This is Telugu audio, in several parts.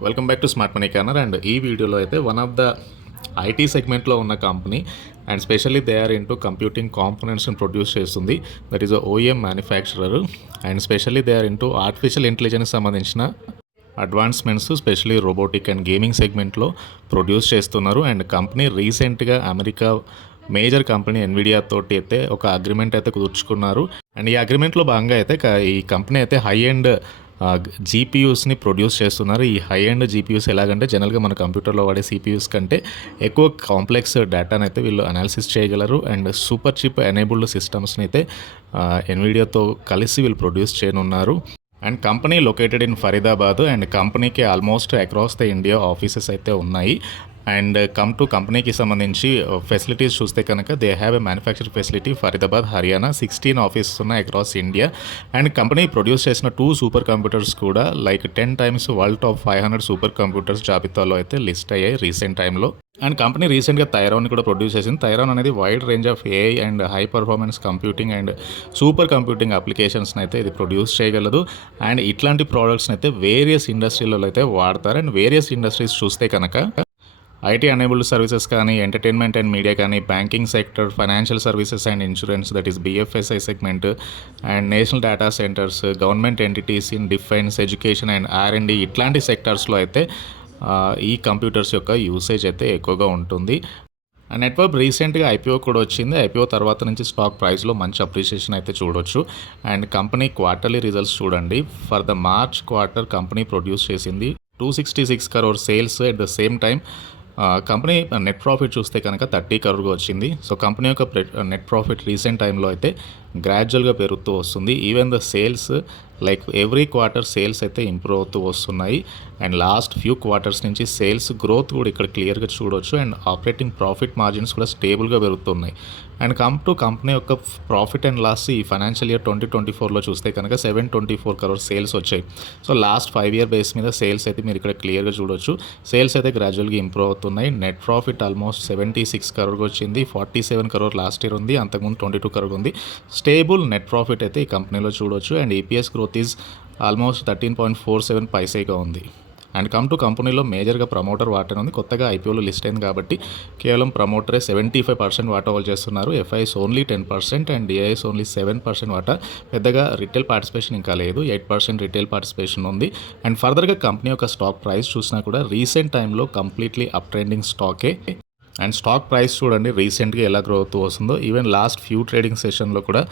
Welcome back to smart money corner. And ఈ వీడియోలో అయితే వన్ ఆఫ్ ద ఐటీ సెగ్మెంట్లో ఉన్న company and specially they are into computing కాంపోనెంట్స్ని ప్రొడ్యూస్ చేస్తుంది. That is OEM manufacturer and specially they are into artificial intelligence సంబంధించిన advancements specially robotic and gaming సెగ్మెంట్లో ప్రొడ్యూస్ చేస్తున్నారు. అండ్ కంపెనీ రీసెంట్గా అమెరికా మేజర్ కంపెనీ ఎన్విడియా తోటి అయితే ఒక అగ్రిమెంట్ అయితే కుదుర్చుకున్నారు. అండ్ ఈ అగ్రిమెంట్లో భాగంగా అయితే ఈ కంపెనీ అయితే హై ఎండ్ జీపీయూస్ని ప్రొడ్యూస్ చేస్తున్నారు. ఈ హై ఎండ్ జీపీయూస్ ఎలాగంటే జనరల్గా మన కంప్యూటర్లో వాడే సిపియూస్ కంటే ఎక్కువ కాంప్లెక్స్ డేటాను అయితే వీళ్ళు అనాలిసిస్ చేయగలరు. అండ్ సూపర్ చిప్ ఎనేబుల్డ్ సిస్టమ్స్ని అయితే ఎన్విడియాతో కలిసి వీళ్ళు ప్రొడ్యూస్ చేయనున్నారు. And company located in Faridabad and కంపెనీకి almost across the India offices అయితే ఉన్నాయి. అండ్ కంపెనీకి సంబంధించి ఫెసిలిటీస్ చూస్తే కనుక they have a manufacturing facility Faridabad, Haryana, 16 offices ఉన్నాయి across India. And company produce చేసిన 2 సూపర్ కంప్యూటర్స్ కూడా like 10 times world top 500 super computers జాబితాలో అయితే లిస్ట్ అయ్యాయి రీసెంట్ టైంలో. అండ్ కంపెనీ రీసెంట్గా థైరాన్ కూడా ప్రొడ్యూస్ చేసింది. థైరాన్ అనేది wide range of AI and high performance computing and super computing అప్లికేషన్స్ని అయితే ఇది ప్రొడ్యూస్ చేయగలదు. అండ్ ఇట్లాంటి ప్రోడక్ట్స్ని అయితే వేరియస్ ఇండస్ట్రీలలో అయితే వాడతారు. అండ్ వేరియస్ ఇండస్ట్రీస్ చూస్తే కనుక ఐటీ ఎనేబుల్డ్ సర్వీసెస్ కానీ, ఎంటర్టైన్మెంట్ అండ్ మీడియా కానీ, banking sector, financial services and insurance that is BFSI segment, and national data centers, government entities in defence, education and R and D ఇట్లాంటి సెక్టార్స్లో అయితే ఈ కంప్యూటర్స్ యొక్క యూసేజ్ అయితే ఎక్కువగా ఉంటుంది. నెట్వర్క్ రీసెంట్గా ఐపీఓ కూడా వచ్చింది. ఐపీఓ తర్వాత నుంచి స్టాక్ ప్రైస్లో మంచి అప్రిషియేషన్ అయితే చూడొచ్చు. అండ్ కంపెనీ క్వార్టర్లీ రిజల్ట్స్ చూడండి. For the March quarter company produce చేసింది 266 crore sales. At the same time company net profit చూస్తే కనుక 30 crore వచ్చింది. సో కంపెనీ యొక్క నెట్ ప్రాఫిట్ రీసెంట్ టైంలో అయితే గ్రాడ్యువల్గా పెరుగుతూ వస్తుంది. Even the sales like every quarter sales అయితే ఇంప్రూవ్ అవుతూ వస్తున్నాయి. అండ్ లాస్ట్ ఫ్యూ క్వార్టర్స్ నుంచి సేల్స్ గ్రోత్ కూడా ఇక్కడ క్లియర్గా చూడవచ్చు. అండ్ ఆపరేటింగ్ ప్రాఫిట్ మార్జిన్స్ కూడా స్టేబుల్గా పెరుగుతున్నాయి. అండ్ కంపెనీ యొక్క ప్రాఫిట్ అండ్ లాస్ ఈ ఫైనాన్షియల్ ఇయర్ 2024లో చూస్తే కనుక 724 crore సేల్స్ వచ్చాయి. సో లాస్ట్ 5 year బేస్ మీద సేల్స్ అయితే మీరు ఇక్కడ క్లియర్గా చూడొచ్చు. సేల్స్ అయితే గ్రాడ్యువల్గా ఇంప్రూవ్ అవుతున్నాయి. నెట్ ప్రాఫిట్ ఆల్మోస్ట్ 76 crore వచ్చింది. 47 crore లాస్ట్ ఇయర్ ఉంది, అంతకుముందు 22 crore ఉంది. స్టేబుల్ నెట్ ప్రాఫిట్ అయితే ఈ కంపెనీలో చూడొచ్చు. And EPS growth is almost 13.47 పైసేగా ఉంది. అండ్ కంపెనీలో మేజర్గా ప్రమోటర్ వాటా ఉంది. కొత్తగా ఐపీఓలో లిస్ట్ అయింది కాబట్టి కేవలం ప్రమోటరే 75% వాటా హోల్డ్ చేస్తున్నారు. FIs only 10% and DIs only 7% వాటా. పెద్దగా రిటైల్ పార్టిసిపేషన్ ఇంకా లేదు, 8% రిటైల్ పార్టిసిపేషన్ ఉంది. అండ్ ఫర్దర్గా కంపెనీ యొక్క స్టాక్ ప్రైస్ చూసినా కూడా రీసెంట్ టైంలో కంప్లీట్లీ అప్ ట్రెండింగ్ స్టాకే. అండ్ స్టాక్ ప్రైస్ చూడండి రీసెంట్గా ఎలా గ్రో అవుతూ వస్తుందో. ఈవెన్ లాస్ట్ ఫ్యూ ట్రేడింగ్ సెషన్లో కూడా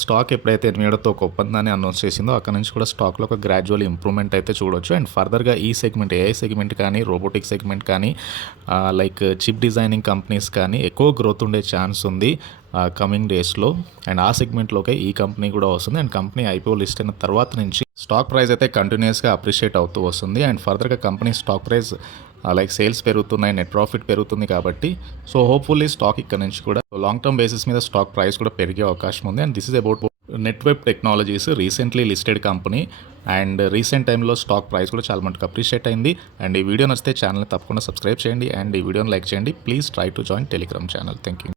స్టాక్ ఎప్పుడైతే ఎన్విడియాతో ఒక ఒప్పందాన్ని అనౌన్స్ చేసిందో అక్కడ నుంచి కూడా స్టాక్లో ఒక గ్రాడ్యువల్ ఇంప్రూవ్మెంట్ అయితే చూడొచ్చు. అండ్ ఫర్దర్గా ఈ సెగ్మెంట్ ఏఐ సెగ్మెంట్ కానీ, రోబోటిక్ సెగ్మెంట్ కానీ, లైక్ చిప్ డిజైనింగ్ కంపెనీస్ కానీ ఎక్కువ గ్రోత్ ఉండే ఛాన్స్ ఉంది కమింగ్ డేస్లో. అండ్ ఆ సెగ్మెంట్లోకే ఈ కంపెనీ కూడా వస్తుంది. అండ్ కంపెనీ ఐపీఓ లిస్ట్ అయిన తర్వాత నుంచి స్టాక్ ప్రైస్ అయితే కంటిన్యూస్గా అప్రిషియేట్ అవుతూ వస్తుంది. అండ్ ఫర్దర్గా company stock price like sales పెరుగుతున్నాయి, నెట్ ప్రాఫిట్ పెరుగుతుంది కాబట్టి సో హోప్ఫుల్లీ స్టాక్ ఇక్కడ నుంచి కూడా లాంగ్ టర్మ్ బేసిస్ మీద స్టాక్ ప్రైస్ కూడా పెరిగే అవకాశం ఉంది. And this is about Netweb technologies, recently listed company. And recent టైంలో స్టాక్ ప్రైస్ కూడా చాలా మటుకు అప్రిషియేట్ అయింది. అండ్ ఈ వీడియో నచ్చితే ఛానల్ని తప్పకుండా సబ్స్క్రైబ్ చేయండి అండ్ ఈ వీడియోని లైక్ చేయండి. Please try to join Telegram channel. Thank you.